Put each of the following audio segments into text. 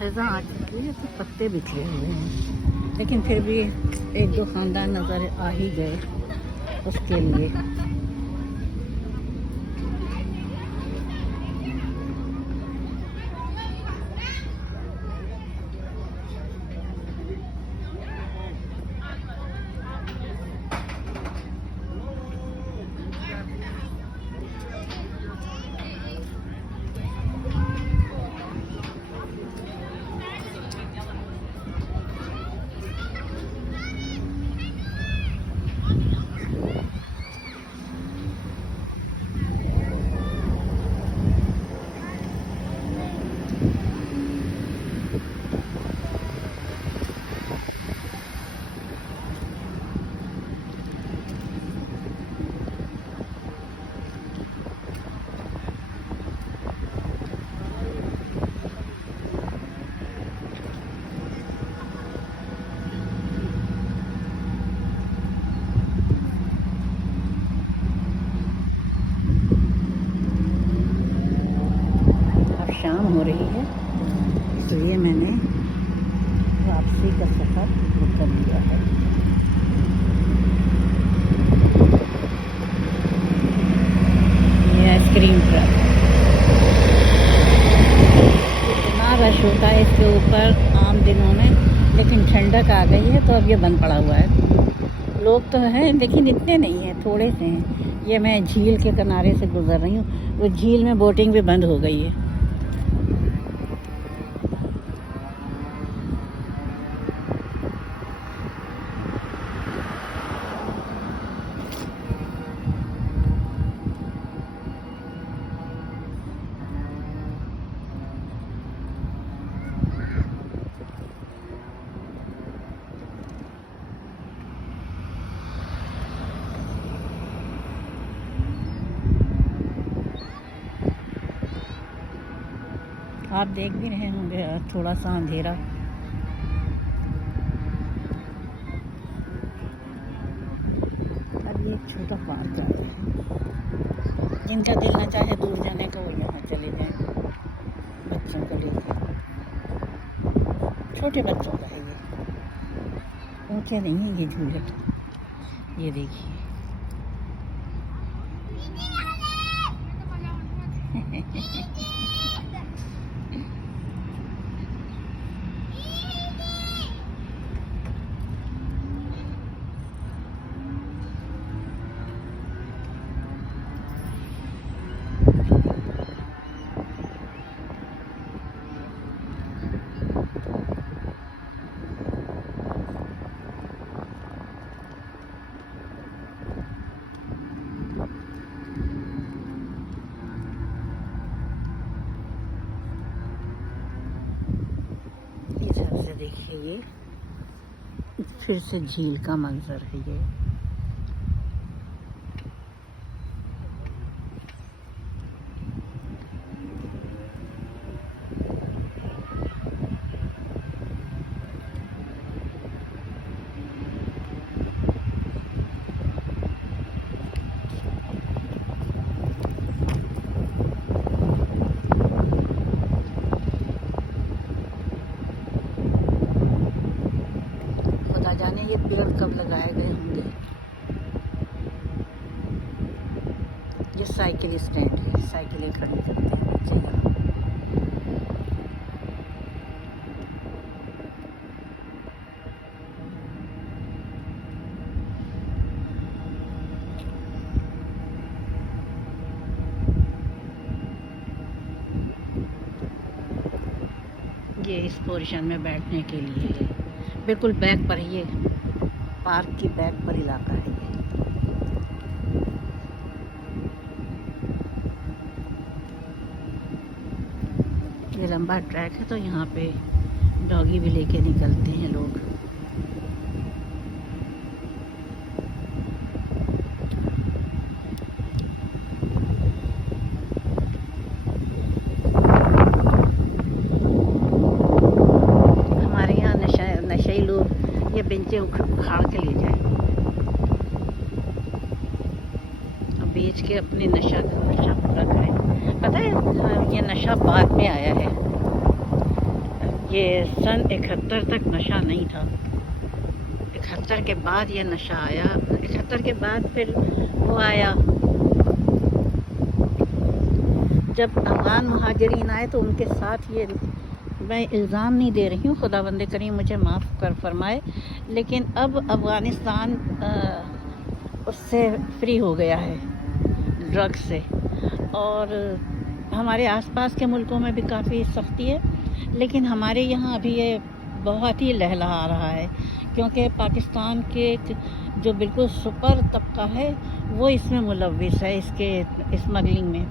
खज़ां आ चुकी है तो पत्ते बिखरे हुए हैं, लेकिन फिर भी एक दो ख़ानदान नज़र आ ही गए उसके लिए। शाम हो रही है, इसलिए मैंने वापसी का सफ़र बुक कर लिया है। ये आइसक्रीम ट्रक इतना रश होता है इसके ऊपर आम दिनों में, लेकिन ठंडक आ गई है तो अब ये बंद पड़ा हुआ है। लोग तो हैं लेकिन इतने नहीं हैं, थोड़े से हैं। ये मैं झील के किनारे से गुज़र रही हूँ, वो झील में बोटिंग भी बंद हो गई है। आप देख भी रहे होंगे थोड़ा सा अंधेरा। अब ये एक छोटा पार्क आया है, जिनका दिल ना चाहे दूर जाने का वो यहाँ चले जाएं बच्चों को लेकर। छोटे बच्चों का है ये, ऊंचे नहीं है ये झूले। ये देखिए देखिए ये फिर से झील का मंजर है ये। जाने ये पेड़ कब लगाए गए होंगे। ये साइकिल स्टैंड है, साइकिलें खड़ी करते हैं बच्चे यहाँ। ये इस पोर्शन में बैठने के लिए है, बिल्कुल बैक पर, ये पार्क की बैक पर इलाका है ये लंबा ट्रैक है तो यहाँ पे डॉगी भी लेके निकलते हैं लोग। बेंचे उखाड़ के ले जाए और बेच के अपने नशा पूरा करें। पता है ये नशा बाद में आया है, ये सन 71 तक नशा नहीं था। 71 के बाद ये नशा आया। 71 के बाद फिर वो आया जब अफ़गान महाजरीन आए, तो उनके साथ ये, मैं इल्ज़ाम नहीं दे रही हूँ, खुदावंद करीम मुझे माफ़ कर फरमाए, लेकिन अब अफ़गानिस्तान उससे फ्री हो गया है, ड्रग्स से। और हमारे आसपास के मुल्कों में भी काफ़ी सख्ती है, लेकिन हमारे यहाँ अभी ये बहुत ही लहलहा रहा है, क्योंकि पाकिस्तान के जो बिल्कुल सुपर तबका है वो इसमें मुलव्विस है, इसके स्मगलिंग में।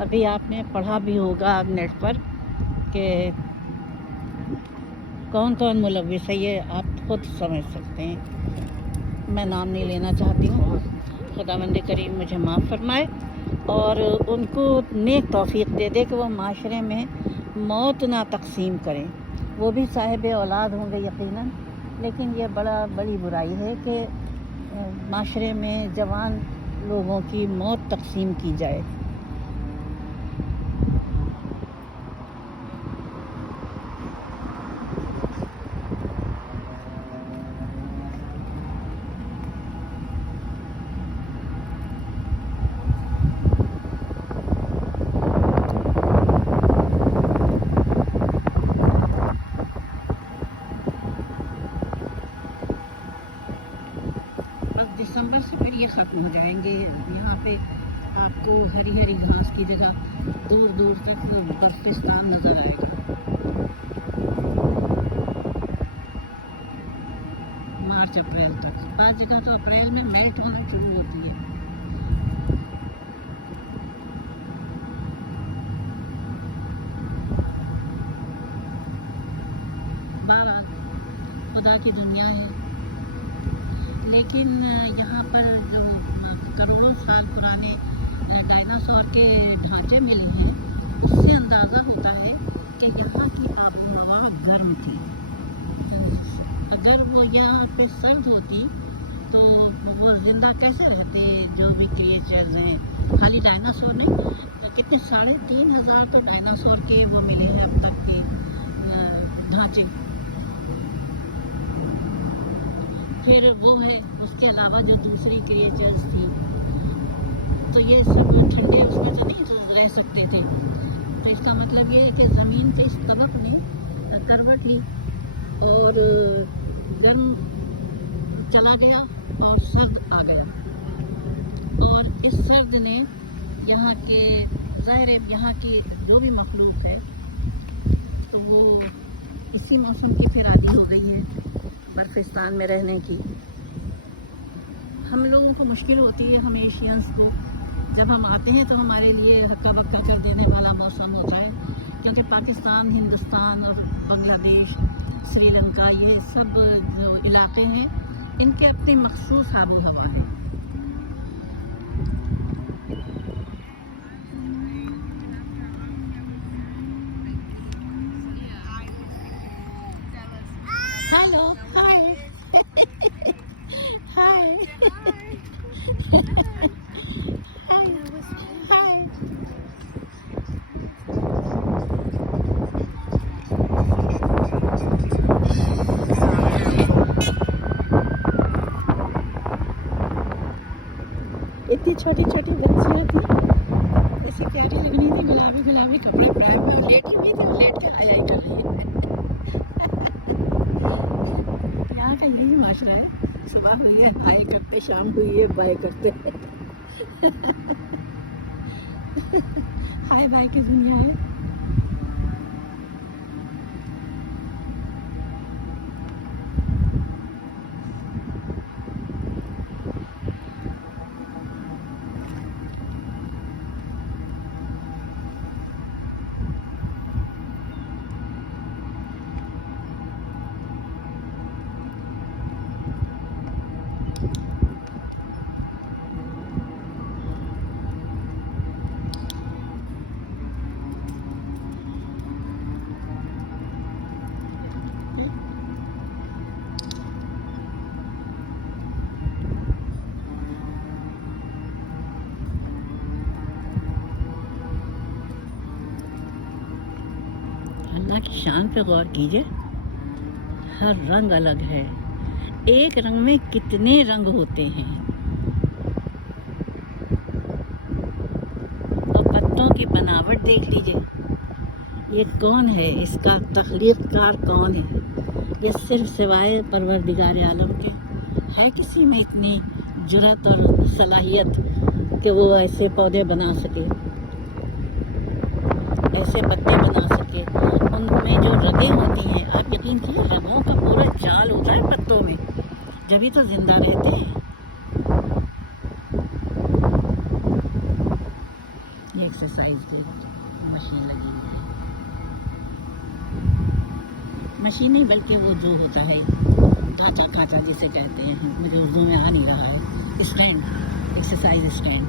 अभी आपने पढ़ा भी होगा नेट पर कि कौन कौन मुलव्विस है, ये आप खुद समझ सकते हैं। मैं नाम नहीं लेना चाहती हूँ, खुदावंद करीम मुझे माफ़ फरमाए और उनको नेक तौफीक दे दे कि वो माशरे में मौत ना तकसीम करें। वो भी साहिब औलाद होंगे यकीनन, लेकिन ये बड़ी बुराई है कि माशरे में जवान लोगों की मौत तकसीम की जाए। दिसंबर से फिर ये ख़त्म हो जाएंगे। यहाँ पे आपको हरी हरी घास की जगह दूर दूर तक बर्फिस्तान नज़र आएगा। मार्च अप्रैल तक, बाद जगह तो अप्रैल में मेल्ट होना शुरू होती है। बहरहाल खुदा की दुनिया है, लेकिन यहाँ पर जो करोड़ों साल पुराने डायनासोर के ढांचे मिले हैं, उससे अंदाज़ा होता है कि यहाँ की आबो हवा गर्म थी। अगर वो यहाँ पे सर्द होती तो वो ज़िंदा कैसे रहते, जो भी क्रिएचर्स हैं। खाली डायनासोर नहीं, तो कितने 3500 तो डायनासोर के वो मिले हैं अब तक के ढांचे। फिर वो है, उसके अलावा जो दूसरी क्रिएचर्स थी, तो ये सब ठंडे उसमें तो नहीं रह सकते थे। तो इसका मतलब ये है कि ज़मीन पे इस तबक ने करवट ली और गर्म चला गया और सर्द आ गया। और इस सर्द ने यहाँ के, ज़ाहिर है यहाँ की जो भी मखलूक है, तो वो इसी मौसम की फिर आदी हो गई है बर्फिस्तान में रहने की। हम लोगों को मुश्किल होती है, हम एशियंस को, जब हम आते हैं तो हमारे लिए हक्का बक्का कर देने वाला मौसम होता है, क्योंकि पाकिस्तान, हिंदुस्तान और बांग्लादेश, श्रीलंका, ये सब जो इलाके हैं, इनके अपनी मखसूस आबो हवा है। हेलो, हाय हाय हाय। इतनी छोटी छोटी बच्चियाँ थी, ऐसी प्यारी लग रही थी, गुलाबी गुलाबी कपड़े पहने हुए, लेटी हुई थी, लेट के आया कर रही है। यहाँ का यही माशरा है, सुबह हुई है हाय करते, शाम हुई है बाय करते। हाय बाय की दुनिया है। अल्लाह की शान पे गौर कीजिए, हर रंग अलग है। एक रंग में कितने रंग होते हैं। और पत्तों की बनावट देख लीजिए, ये कौन है, इसका तख्लीक़कार कौन है? ये सिर्फ सिवाय परवरदिगार आलम के है किसी में इतनी जुर्रत और सलाहियत कि वो ऐसे पौधे बना सके, ऐसे पत्ते बना सके। उनमें जो रगें होती हैं, आप यकीन कीजिए, रगों का पूरा जाल होता है पत्तों में, जभी तो जिंदा रहते हैं। ये एक्सरसाइज मशीन लगी है, मशीन नहीं बल्कि वो जो होता है काचा काचा जिसे कहते हैं, मुझे उर्दू में आ नहीं रहा है, स्टैंड, एक्सरसाइज स्टैंड।